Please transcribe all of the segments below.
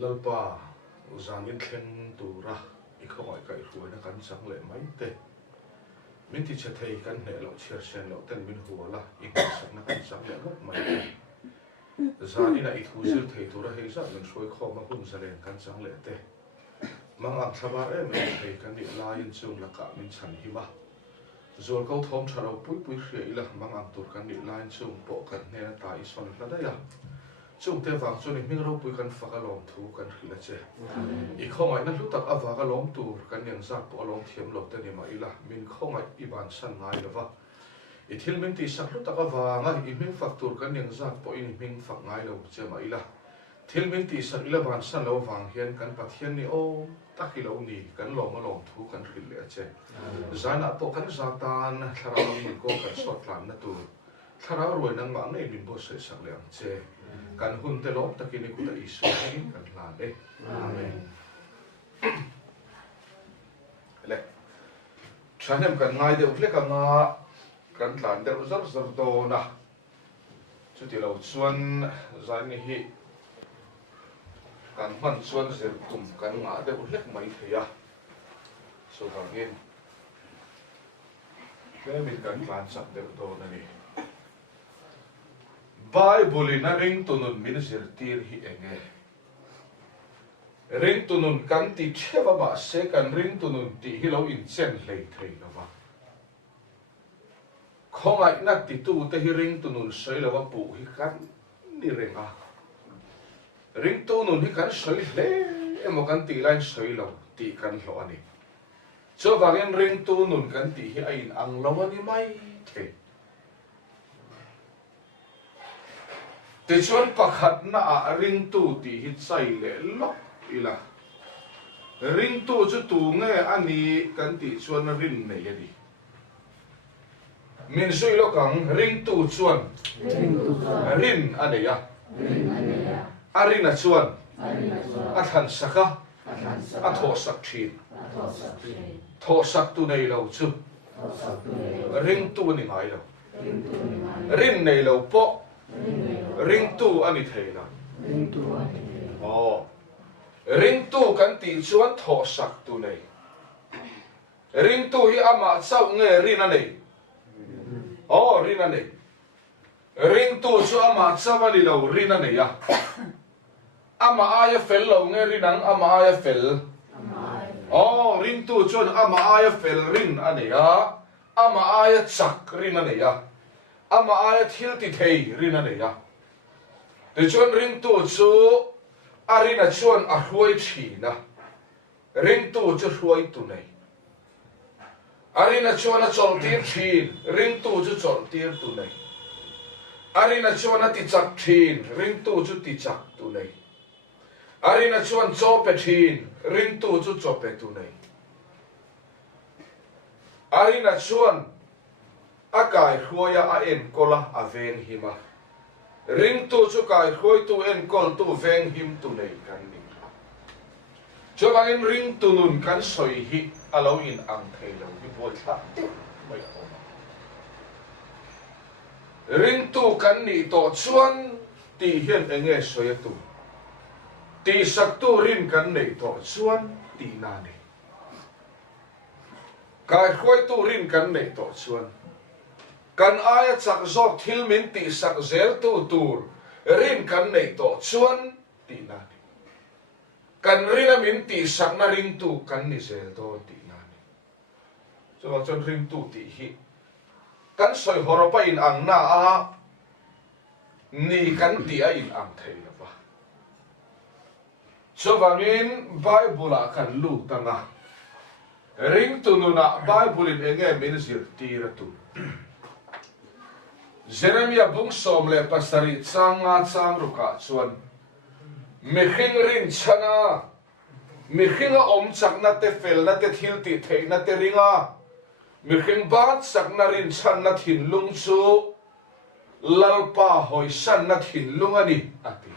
lalpa zangin thleng tura I khawai kai ruina kan chang le mai te min ti che thei kan ne lo chher sen lo ten min huala I sak na kan chang le mot mai te zanina I thu zir thei tura hei za min shroi kho ma hun zalen kan chang le te mang ang thabar em thei kan ni lain chung la ka min chan hi ma zol ko thom tharo pui pui hria ila mang ang tur kan ni lain chung po kan ne na ta I son la da ya chung te wang chu ni ming ro pui kan faka lom thu kan hrila che I khongai na hlutak awaga lom tur kan yang zak po alom thiam lo te ni ma ila min khongai I ban san ngai lova I thil min ti sak hlutak awanga I ming fak tur kan yang zak po I ming fak ngai lo che ma ila thil min ti sak ila ban san lo wang hian kan pathian ni o taki lo ni kan lom alom thu kan hril le che zana po kan zatan thlarang min ko kan sot tlan na tu thlarang roi nang ma nei min bo se sak le ang che kan hun te lom takini kuta isu kan la de amen le chanem kan ngai de ufle ka nga kan tlan de zar zar do na chuti lo chuan zan ni hi kan man chuan zer tum kan nga de ufle mai theya so bangin min kan tlan sak de do na ni Bible na Ringtu nun min zirtir hi enge. Ringtu nun kan ti cheva ma se kan Ringtu nun ti hilo in chen lei thei lova. Khongai na ti tu te hi Ringtu nun sei lova pu hi kan ni renga. Ringtu nun hi kan sei le emo kan ti lain sei lo ti kan lo ani. So wagen Ringtu nun kan ti hi ain ang lo ani mai the. Te chuan pakhat na a Ringtu ti hi chai le lok ila Ringtu chu tu nge ani kan ti chuan rin nei ani min sui lo kang Ringtu chuan rin ani ya arina chuan a than saka a tho sak thin tho sak tu nei lo chu Ringtu ni ngai lo rin nei lo po Ringtu ani theila Ringtu kan ti chuan tho sak tu nei Ringtu hi ama chau nge rin ani rin ani Ringtu chu ama chawani lo rin ani ya ama aya fel lo nge rinang ama aya fel Ringtu chuan ama aya fel rin ani ya ama aya chak rin ani ya ama aya thil ti thei rin ani ya Te chuan Ringtu chu arina chuan a hruai thina Ringtu chu hruai tu nei arina chuan a chol tir thin Ringtu chu chol tir tu nei arina chuan a ti chak thin Ringtu chu ti chak tu nei arina chuan chope thin Ringtu chu chope tu nei arina chuan a kai hruaya a en kola a ven hima Ringtu chu kai khoi tu en kol tu veng him tu nei kan ni cho bangin Ringtu nun kan soi hi alo in ang thei lo hi boi thla mai om Ringtu kan ni to chuan ti hian enge soi tu ti sak tu rin kan nei to chuan ti na ni kai khoi tu rin kan nei to chuan kan aya chak zok thil min ti sak zel tu tur rin kan nei to chuan ti na ni kan rin min ti sak na Ringtu kan ni zel to ti na ni so chon Ringtu ti hi kan soi horopa in ang na a ni kan ti a in ang thei lova so wangin Bible a kan lu tanga Ringtu nuna Bible in enge min zir tira tu Jeremia bung som le pasari changa chang ruka chuan mi khing rin chana mi khinga om chak na te fel na te thil ti thei na te ringa mi khing bat sak na rin chan na thin lung chu lalpa hoi san na thin lung ani ati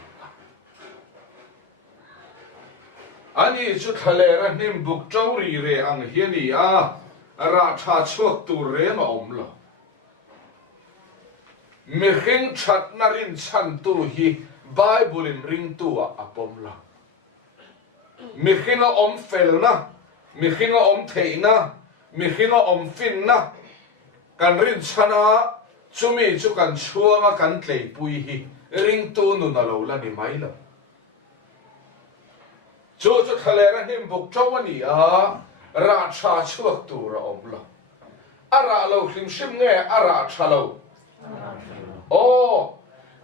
ani chu thale ra nim buk tawri re ang hiani a ra tha chuak tu re ma om lo mi khing that na rin chan tu hi Bible in Ringtu a apom la mi khinga om fel na mi khinga om thei na mi khinga om fin na kan rin chana chumi chu kan chuanga kan tlei pui hi ringtu nu na lo la ni mai lo chu thalera him buk chawani a ra cha chuak tu ra om lo ara lo hlim shim nge ara cha lo o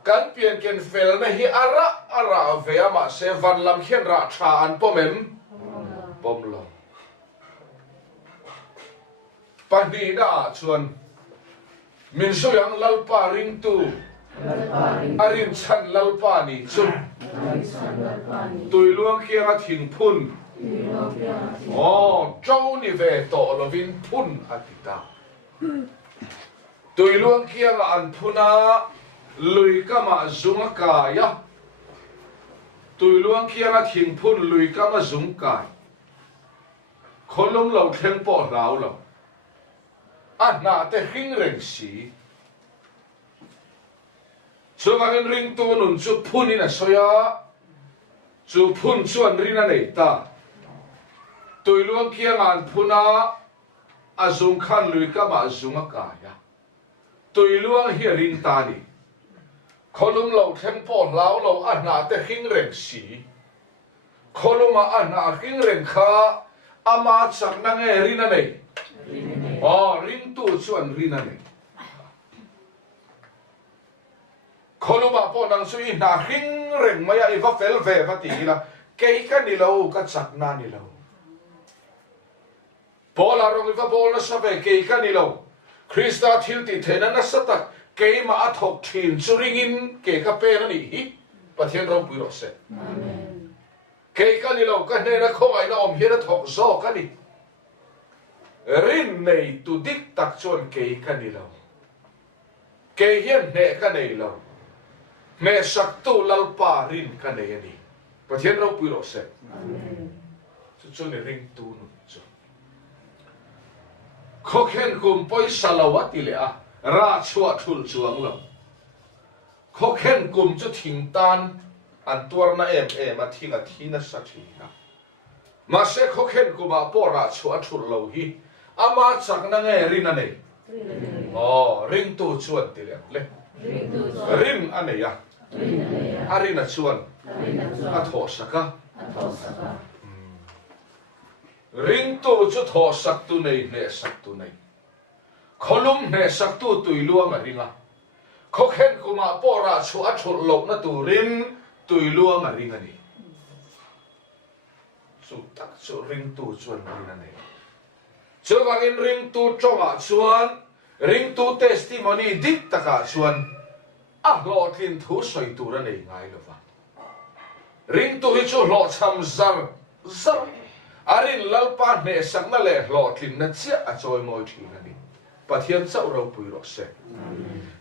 kan pian ken fel na hi ara ve ama se van lam khen ra cha an pomem pom lo pani da chuan min so yang lalpa ringtu arin chan lalpa ni chu tui luang kia nga thing phun trâu ni về tổ lo vin phun atita tui luang kia nga an phuna lui kama zunga kaya tui luang kia nga thing phun lui kama zung kai kholom lo theng po rao lo na te hing reng si chu wangin ring tu nun chu phun in a soya chu phun chuan rina nei ta tui luang kia ngan phuna azung khan lui kama azunga kaya tui luang hi ring ta ni kholum lo them po lao lo na te hing reng si kholuma na hing reng kha ama chak na nge rina nei ring tu chuan rina nei kholuma po nang sui na hing reng maya iwa fel ve va ti la kei ka ni lo ka chak na ni lo pola rong iwa bol na sa ve kei ka ni lo krista thil ti thena na satak kei ma athok thin churingin ke ka pe na ni hi pathian ro pui ro se amen kei ka ni lo ka ne na khoi na om hi na thok zo ka ni rin nei tu dik tak chuan kei ka ni lo kei hian ne ka nei lo me sak tu lalpa rin ka nei ani pathian ro pui ro se amen chu ne ring tu nu chu khokhen kum poi salawati le a ra chua thul chuang lo khokhen kum chu thing tan an tuar na em a thinga thina sa thina ma se khokhen kuma po ra chua thul lo hi ama chak na nge rin anei ring tu chuan ti le rin anei ya arin a chuan a tho saka ring tu chu tho sak tu nei ne sak tu nei kholum ne sak tu tui luang a ringa khokhen kuma po ra chua thul lo na tu rin tui luang a ringa ni chu tak chu ring tu chuan rin anei chu wangin ring tu chonga chuan ring tu testimony dik taka chuan lo thin thu soi tu ra nei ngai lo wa ring tu hi chu lo cham zar arin lalpa ne sang na le lo thin na chia a choi moi thi na ni pathian chau ro pui ro se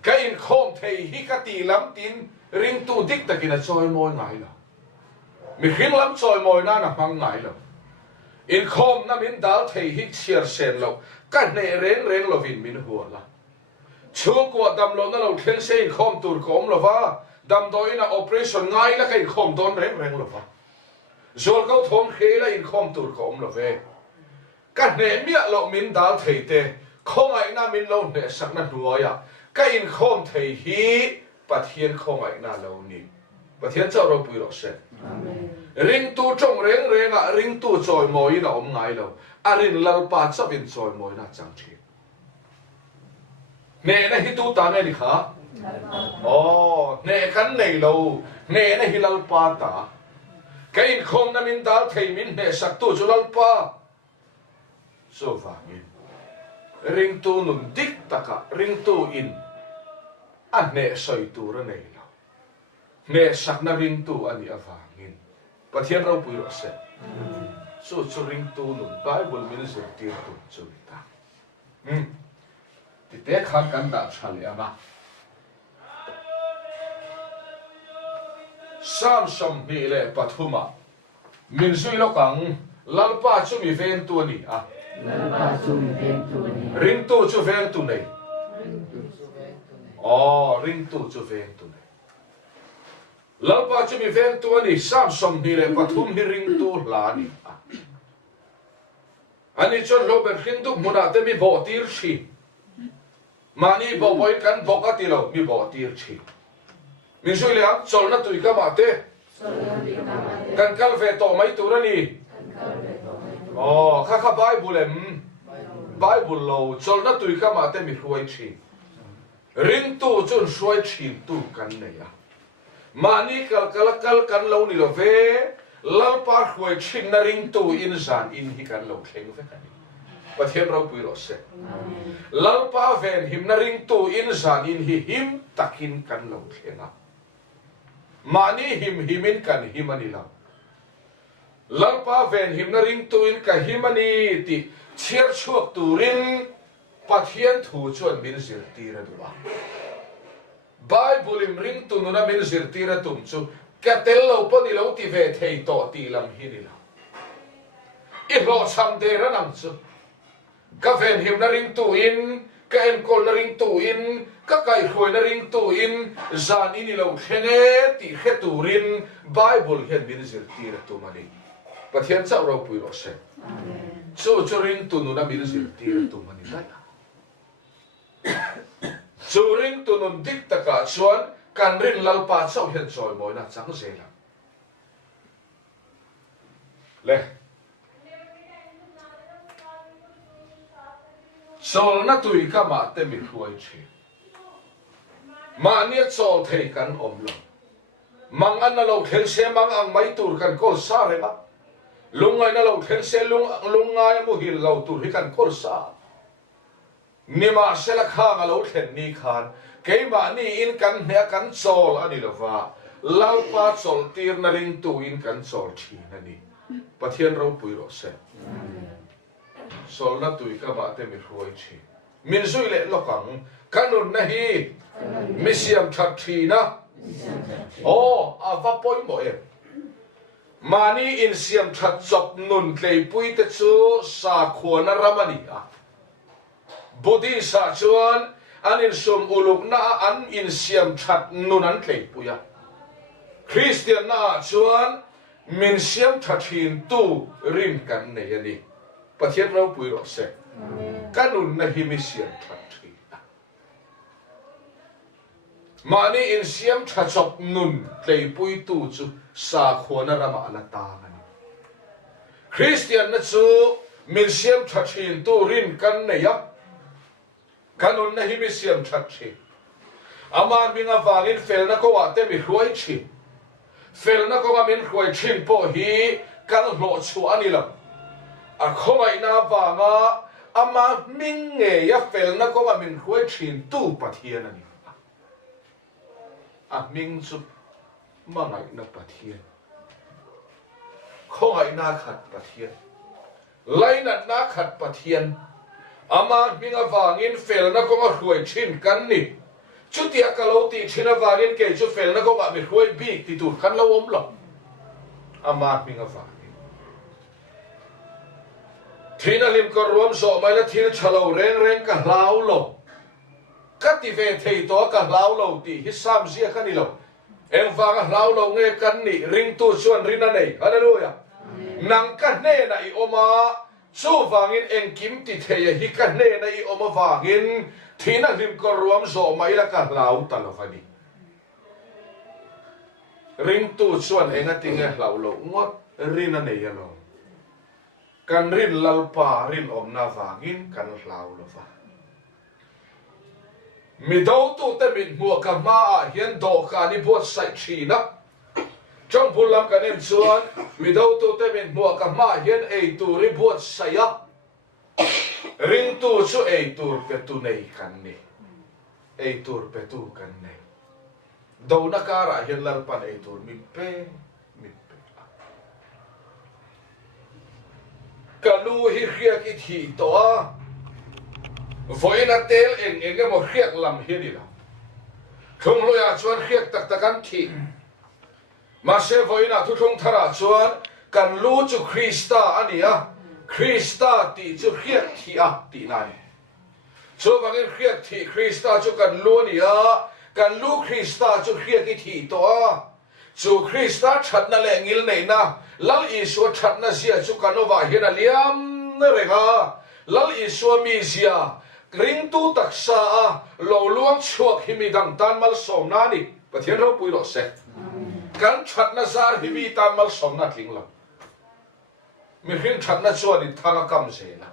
ka in khom thei hi ka ti lam tin ring tu dik takin a choi moi ngai lo mi khing lam choi moi na mang ngai lo in khom na min dal thei hi chiar sen lo ka ne reng lo vin min hu la chu ko dam lo na lo thlen se in khom tur kom lo wa dam doi na operation ngai la kai khom don reng lo wa zol ko thom khe la in khom tur kom lo ve ka ne mia lo min dal thei te khom ai na min lo ne sak na nuaya ka in khom thei hi pathian khom ai na lo ni pathian chau ro pui ro se amen ring tu trong reng a ring tu choi moi na om ngai lo arin lalpa chawin choi moi na chang thi ne na hi tu ta ne ni kha ne kan nei lo ne na hi lalpa ta kain khom na min dal thei min ne sak tu chu lalpa so va min ring tu nun dik taka ring tu in a ne soi tu ra nei lo ne sak na ring tu ani avangin pathian ro pui ro se so chu ring tu nun bible min se tir tu chu ta ti te kha kan da chale ama sam som ni le pathuma min sui lo kang lalpa chu mi ven tu ni a lalpa chu mi ven tu ni ring tu chu ven tu nei ring tu chu ven tu nei lalpa chu mi ven tu ni sam som ni le pathum hi ring tu la ni ani chon lo ber Ringtu muna te mi bo tir chi mani bo boy kan boka ti lo mi bo tir chi min sui le am chol na tui ka ma te kan kal ve to mai tu ra ni kha Bible lo chol na tui ka ma te mi huai chi Ringtu chun suai chi tu kan nei a mani kal kan lo ni lo ve lalpa huai chin na Ringtu in zan in hi kan lo thleng ve kan pathian ro pui ro se lalpa ven him na Ringtu in zan in hi him takin kan lo thlenga mani himin kan himani la lalpa ven him na Ringtu in ka himani ti chiar chuak turin pathian thu chuan min zir tira duwa Bible im Ringtu nuna min zir tira tum chu ka tel lo pa ni lo ti ve thei to ti lam hi ni la I lo sam de ra nang chu ka ven him na Ringtu in ka en kol na Ringtu in ka kai khoi na Ringtu in zan in lo khenge ti kheturin Bible hen min zir tira tum ani pathian chau ro pui ro se chu Ringtu nuna min zir tira tum ani la Ringtu nun dik taka chuan kan rin lalpa chau hian choi moi na chang zela le chol na tui ka ma te mi huai chi ma nia chol thei kan om lo mang an na lo thel se mang ang mai tur kan kol sa re ba lungai na lo thel se lungai mu hil lo tur hi kan kol sa nima sela kha lo thlen ni khan ke ma ni in kan hne kan chol ani lova lalpa chol tir na Ringtu in kan chol thi na ni pathian ro pui ro se sol na tui ka ba te mi huai chi min zui le lokang kanun na hi mi siam that thi na ava poi mo e mani in siam that chop nun tlei pui te chu sa khona ramani a Budi sa chuan an in sum uluk na an in siam that nun an tlei puya Christian na chuan min siam that hin tu rin kan nei ani pathian ro pui ro se kanun na hi mi siam that thi mani in siam that chop nun tlei pui tu chu sa khona rama la ta ani Christian na chu min siam that hin tu rin kan nei ya kanun na hi mi siam that thi aman minga wangin fel na ko wa te mi huai chi fel na ko ma min huai chin po hi kan lo chu ani la a khomai na wanga ama ming ngei ya fel na ko ma min huai chin tu pathian ani a ming chu mangai na pathian khomai na khat pathian laina na khat pathian ama minga wangin fel na ko ma huai chin kan ni chutia kaloti china wangin ke chu fel na ko ma mi huai bi ti tur kan lo om lo ama minga wangin thina lim ko rom so mai la thil chalo reng ka hlau lo ka ti ve thei to ka hlau lo ti hi sam zia kan ni lo em wanga hlau lo nge kan ni Ringtu chuan rina nei hallelujah nang ka ne na I oma chu wangin eng kim ti thei hi ka ne na I oma wangin thina lim ko rom zo mai la ka hlau ta lo fani Ringtu chuan enga tinge hlau lo ngot rina nei lo kan rin lalpa rin om na wangin kan hlau lo fa mi do tu te min mua ka ma a hian do ka ni buat sai thina trong pulam kan em chuan mi do tu te min mua ka ma hian ei tu ri buat sai a Ringtu chu ei tur pe tu nei kan ni ei tur pe tu kan nei do na kara hian lalpan ei tur mi pe kalu hi khiak I thi to a voina tel enge mo khiak lam hi ni la thung lo ya chuan khiak tak takan thi ma se voina thu thung thara chuan kan lu chu Krista ania Krista ti chu khiak thi a ti nai chu bangin khiak thi Krista chu kan lu nia kan lu Krista chu khiak I thi to a chu Krista that na le ngil nei na lal isua that na zia chu kanova hian a liam na renga lal isua mi zia ringtu taksa a lo luang chuak hi mi dang tan mal som na ni pathian ro pui ro se kan that na zar hi mi tan mal som na tling lo mi hring that na chuan in thanga kam se la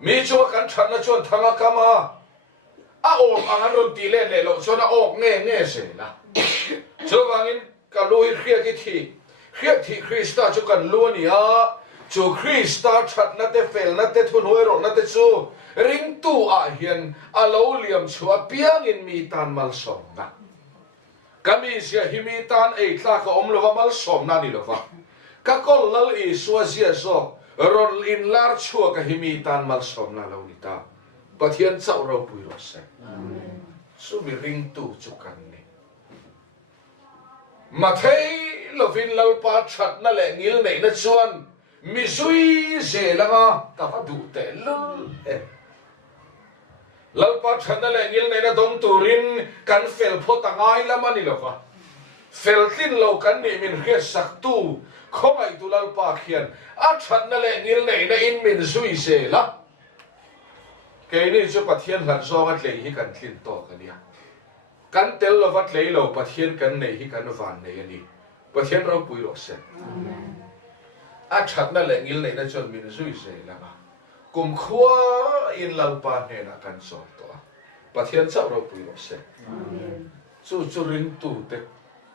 mi chu kan that na chuan thanga kama a om angan ron ti le lo chuan a ok nge se la chu wangin ka loi khria ki thi Krista chu kan lu ni a chu Krista that na te fel na te thun hoi ro na te chu Ringtu a hian a lo liam chu a piang in mi tan mal som na kami sia hi mi tan ei tla ka om lova mal som na ni lova ka kol lal i suwa sia so ron in lar chua ka hi mi tan mal som na lo ni ta pathian chau ro pui ro se su mi Ringtu chu kan ni ma thei lovin lal pa that na le ngil nei na chuan mi zui ze langa ka fa du te lul lalpa thana le ngil nei na dom turin kan fel pho tangai lama ni lova fel tin lo kan ni min khe sak tu khomai tu lalpa khian a thana le ngil nei na in min zui se la ke ni chu pathian han so wat le hi kan thlin to kania kan tel lo wat le lo pathian kan nei hi kan van nei ani pathian ro pui ro se a thana le ngil nei na chon min zui se la kum khua in lalpa ne na kan so to pathian chau ro pui ro se chu Ringtu te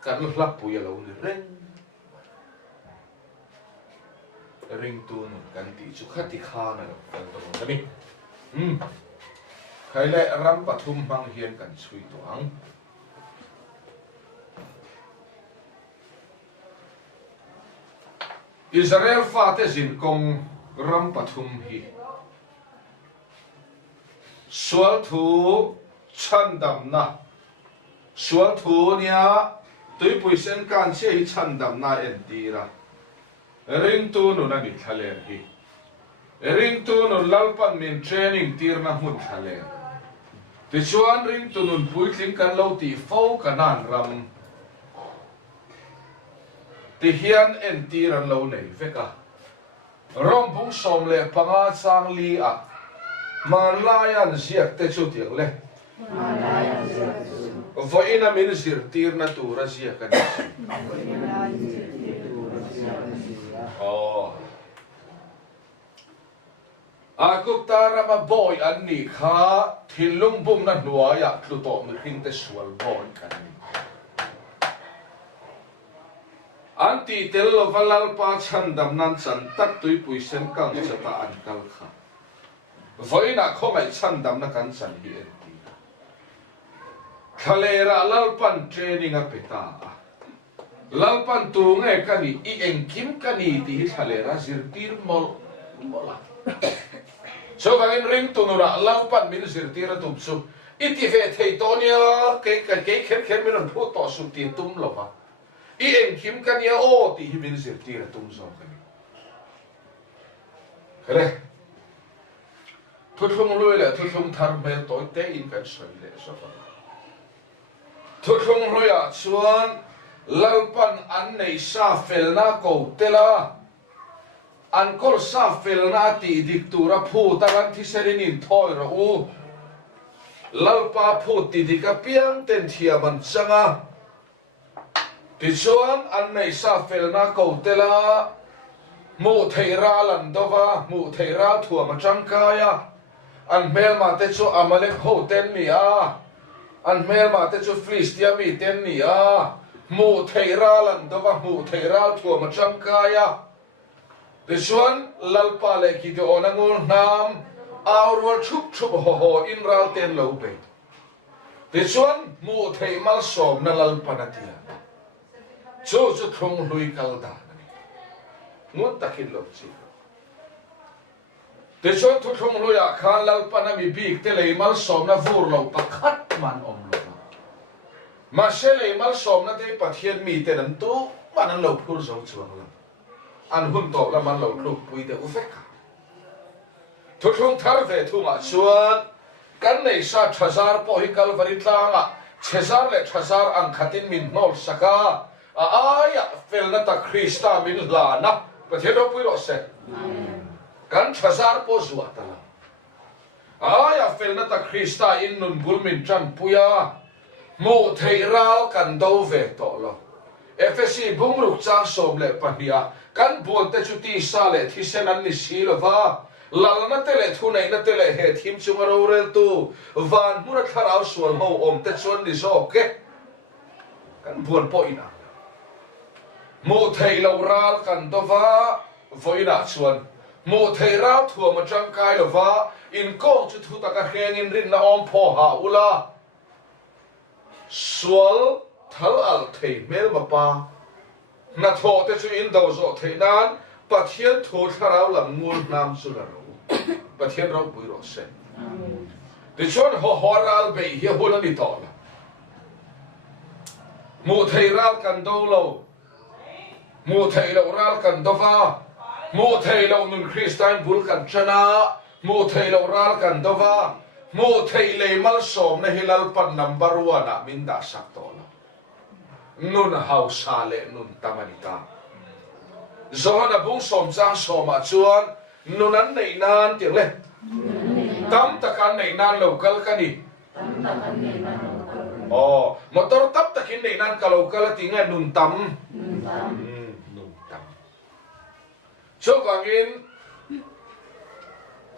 kan hlap pui lo ni Ringtu nu kan ti chu khati kha na kan to ni khai le ram pathum mang hian kan chui to ang Israel fa te zin kong ram pathum hi sual thu chan dam na sual thu nia tui pui sen kan che hi chan dam na en tira Ringtu nu na ni thale hi Ringtu nu lalpan min training tir na hun thale ti chuan Ringtu nun pui tling kan lo ti fo kanan ram ti hian en tiran lo nei veka rom bung som le panga chang li a Malayan ziak te chu tiang le vo ina min zirtur na tura ziak kan oh akup tara ma boy an ni kha thilung bum na nuaya tluto mi hring te sual boy kan ni anti tel lo valal pa chan dam nan chan tak tui pui sen kang chata an kal kha voina khomai chan dam na kan chan hi en ti khalera lalpan training a peta lalpan tu nge kani I engkim kani ti khalera zirtir mol mola so bangin Ringtu nura lalpan min zirtir tum su iti ve thei tonia ke kher min phu to su ti tum lo ba I engkim kani o ti hi min zirtir tum so kani khale thuthung loi le thuthung thar mel toy te in kan soi le so thuthung loi a chuan lalpan an nei sa fel na ko tela an kol sa fel na ti diktura phu ta kan thi serin in thoi ro u lalpa phu ti dika piang ten thia man changa ti chuan an nei sa fel na ko tela mu theira lan dova mu theira thua ma changkaya an mel ma te chu amalek ho ten ni a an mel ma te chu Filistia mi ten ni a mu theira lan dova mu theira thua ma changkaya ti chuan lalpa le ki te onangul nam aurwa chup ho in ral ten lo be ti chuan mu thei mal som na lalpa na tia chu khong lui kal da ngut takin lo chi te chuan thu thong loya khan lalpa na mi bik te lei mal som na vur lo pakhat man om lo ma se lei mal som na te pathian mi te nan tu man an lo phur zo chuang la an hun to la man lo kluk pui te u feka thu thong thar ve thu ma chuan kan nei sa thazar po hi kalvari tlanga chezar le thazar ang khatin min nol saka aya felna ta Krista min la na pathero puiro se kan thazar po zuwa ta aya felna ta Krista in nun bulmin chan puya mu theiral kan do ve to lo FSC bungruk cha som le pahia kan buan te chuti sa le thisen an ni sil wa lalna te le thunai na te le he thim chung ro rel tu van mura tharau sual ho om te chon ni zo ke kan buan po ina mu thei lo ral kan do wa voina chuan mu thei rau thua ma chang kai lo wa in ko chu thu ta ka heng in rin na om pho ha ula sual thal al thei mel ma pa na tho te chu in do zo thei nan pathian thu tharau lam ngul nam su la ro pathian ro pui ro se ti chon ho horal be hi hon ni to la mu thei ral kan do lo mu thei lo ral kan do va mu thei lo nun Christian bul kan chana mu thei lo ral kan do va mu thei le mal som na hilal pan number 1 a min da sak to la nun hau sa le nun tamanita zohana bung som chang soma chuan nunan nei nan tiang le tam takan nei nan local kani motor tap takin nei nan ka local tinga nun tam so wangin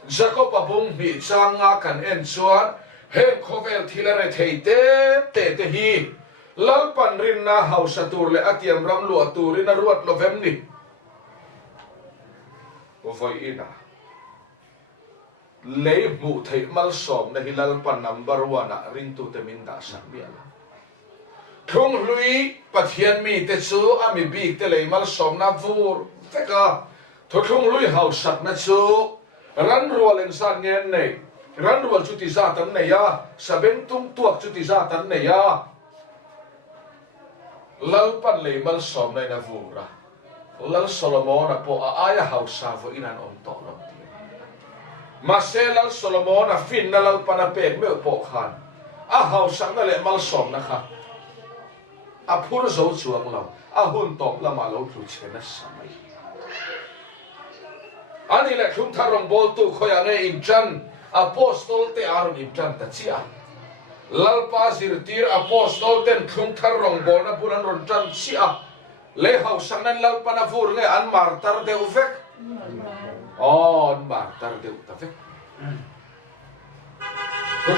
Jacob abung mi changa kan en chuan he khovel thilare theite te hi lalpan rin na hausa tur le atiam ram lu turin na ruat lovem ni voi ina le mu thei mal som na hilal pan number 1 a Ringtu te min da sak biala thung lui pathian mi te chu ami bik te le mal som na vur teka thung lui hausak na chu ran rual en san ngen nei ran rual chu ti za tan nei ya sabeng tung tuak chu ti za tan nei ya lalpan le mal som nei na vura lal Solomon po aya hausa vo inan om to lo masel Solomon fin na lal pana pek me po khan a hausa na le mal som na kha a phur zo chuang lo a hun tok la ma lo thu chena samai ani le thum tharong bol tu khoya nge in chan apostol te aron in chan ta chia lalpa zirtir apostol ten thum tharong bol na bulan ron chan chia le hau sang nan lal pana fur nge an martar deuh vek an martar deuh ta vek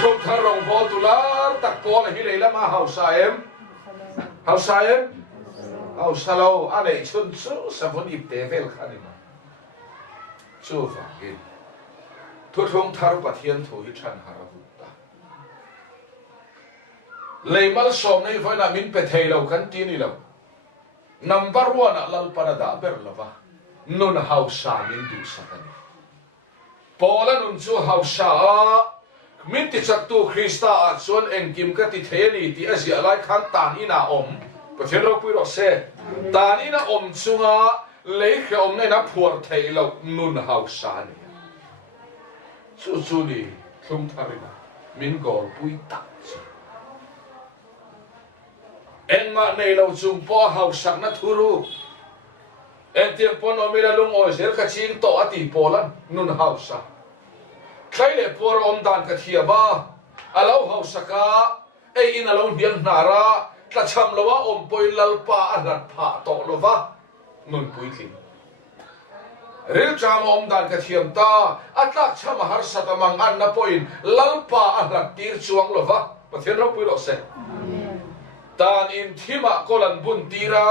thum tharong bol tu lar tak pol hi le lama hau saem hau salo ane chun chu savon ip te vel khani ma chu fa hin thum thar pathian thu hi than haravu ta leimal som nei voi na min pe thei lo kan ti ni lo number 1 a lal pana da ber lova nun hausa min du sakani pola nun chu hausa min ti chak tu Krista a chuan engkim ka ti theni ti azia lai khan tan ina om pathian ro pui ro se tan ina om chunga le khe om nei na phuar thei lo nun hausa ni chu ni thum tharina min gol pui ta en ma nei lo chung po hau sak na thuru en tiang pon omila lung oi zer ka ching to ati polan nun hau sa khai le por om dan ka thia ba alo hau saka ei in alo hian nara tla cham lowa om poi lalpa alat pha to lova nun pui thin ril cham om dan ka thiam ta atlak cham har satamang an na poin lalpa alat tir chuang lova pathian ro pui ro se tan in thima kolan bun tira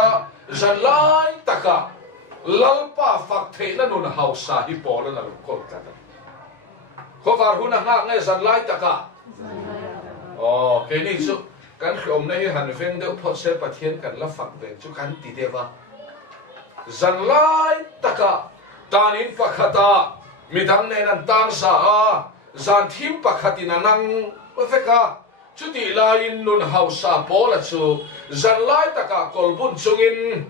zalai taka lalpa fak theina nun hausa hi polan al kol ka ko var huna nga nge zalai taka ke ni chu kan khom nei han veng de pho se pathian kan la fak ve chu kan ti dewa zalai taka tan in fakhata midang ne nan tang sa a zan thim pakhatina nang ofeka chuti lain nun hausa pola chu zanlai taka kolbun chungin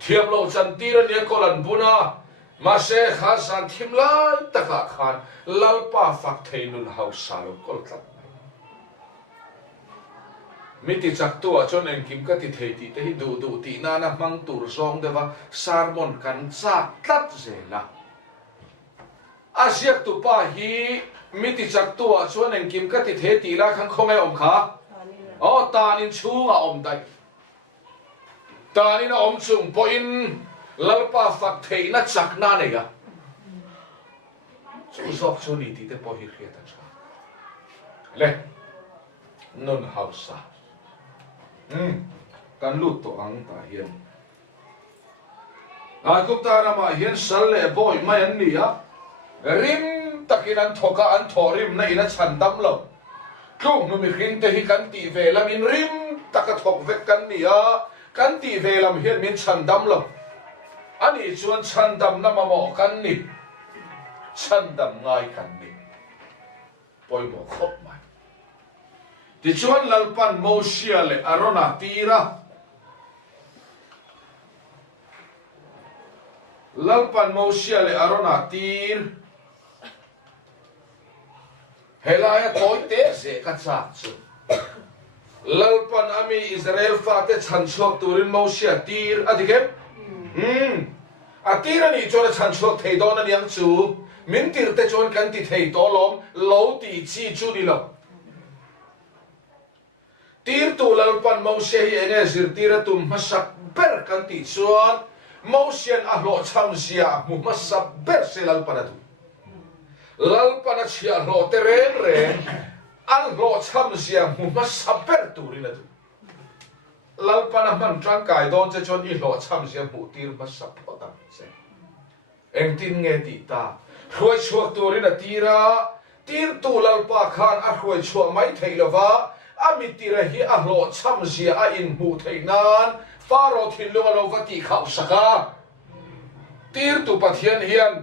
thiam lo chan tira ne kolan buna ma se kha san thim lai taka khan lalpa fak thei nun hausa lo kol tlat mi ti chak tua chon en kim ka ti thei ti te hi du ti na na mang tur song dewa sarmon kan cha tlat zela asiak tu pa hi mi ti chak tua chon en kim ka ti thei ti la khang khong ai om kha o ta nin chu a om dai ta nin om chung po in lalpa fak thei na chak na ne ga chu zok chu ni ti te po hi khia ta cha le nun hausa kan lut to ang ta hian a kuk ta na ma hian sal le boy mai an ni a rim takin an thoka an thorim na ina chandam lo tlung nu mi khin te hi kan ti ve lam in rim taka thok vek kan ni a kan ti ve lam hian min chandam lo ani chuan chandam na ma mo kan ni chandam ngai kan ni poi mo khop mai ti chuan lalpan mo sia le arona tira lalpan mo sia le arona tir helaya toy te se ka cha chu lalpan ami Israel fa te chan chok turin mo sia tir adikem atira ni chora chan chok thei don ani ang chu min tir te chon kan ti thei to lom lo ti chi chu ni lo tir tu lalpan mo sia hi ene zirtira tum masak ber kan ti chuan mo sian a lo cham sia mu masak ber se lalpan atu lalpan a chia lo te reng an lo cham sia mu masak ber tu rin atu lalpan a man tang kai don che chon i lo cham sia mu tir masak potam se eng tin nge ti ta khoi chuak tu rin atira tir tu lalpa khan a khoi chuak mai thei lova amitira hi a lo cham sia a in mu theinan faro thillo lo vati khau saka tir tu pathian hian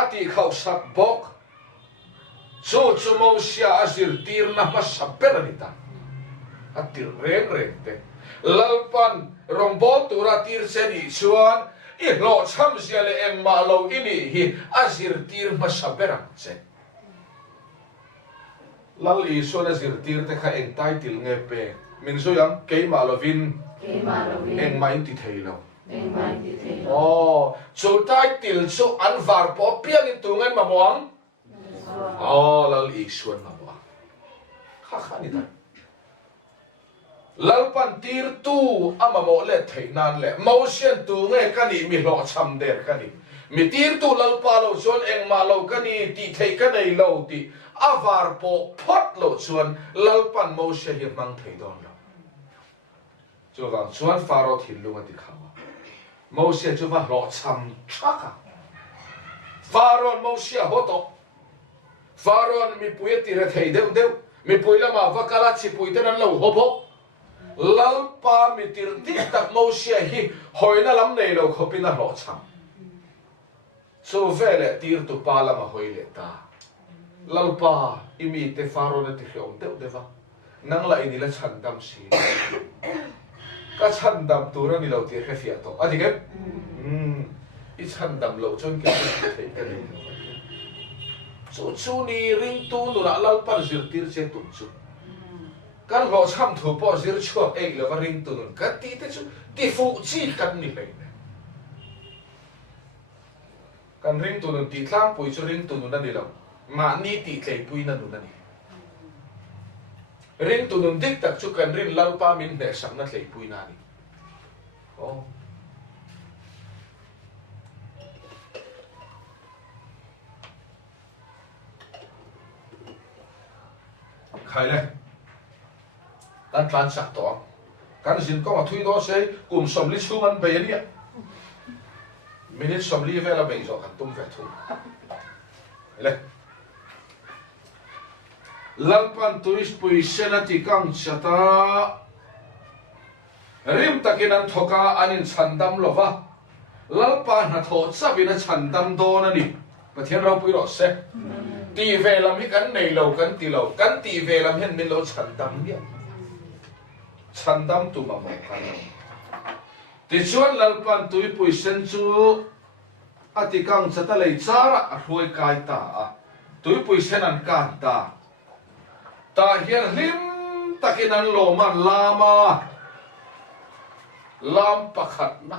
ati khau sak bok chu mo sia azir tir na ma saperanita atir reng te lalpan rombo tura tir seni chuan i lo cham sia le eng ma lo ini hi azir tir ma saperan che lal i sona zirtir te kha eng title nge pe min so yang ke ma lovin eng ma in ti thei lo chu title chu an var po piang in tungan ma moang lal i suan ma wa kha ni ta lalpan tir tu ama mo le thei nan le mo sian tu nge ka ni mi lo cham der ka ni mi tir tu lalpa lo chon eng ma lo ka ni ti thei ka nei lo ti avar po pot lo chuan lalpan mo sia hi mang thei don lo chu wang chuan faro thin lunga ti khawa mo sia chu va lo cham thaka faron mo sia hoto faron mi pui ti re thei deu mi pui lama vakala chi pui ten an lo hobo lalpa mi tir dik tak mo sia hi hoina lam nei lo khopina lo cham so vele tir tu pala ma hoile ta lalpa imi te faro na ti khiom deu deva nang la ini la chandam si ka chandam tura ni lo ti khafia to adike I chandam lo chon ke thei ka ni chu ni Ringtu nu la lalpa zirtir che tu chu kan lo cham thu po zir chuak ei lo va Ringtu nun ka ti te chu ti fu chi kan ni le kan Ringtu nun ti tlang pui chu Ringtu nun ani lo ma ni ti tlei pui na nun ani Ringtu nun dik tak chu kan rin lalpa min ne sak na tlei pui na ni khai le tan tlan sak to kan jin ko ma thui do se kum som li chung an be ni minute som li ve la be zo kan tum ve thu le lalpan tuis pui senati kang chata rim takin an thoka anin chandam lova lalpa na tho chabina chandam do na ni pathian ro pui ro se ti ve lam hi kan nei lo kan ti ve lam hen min lo chandam ni chandam tu ma mo kan ti chuan lalpan tui pui sen chu ati kang chata lei chara a hroi kai ta a tui pui sen an kan ta hian hlim takin an lo man lama lam pakhat na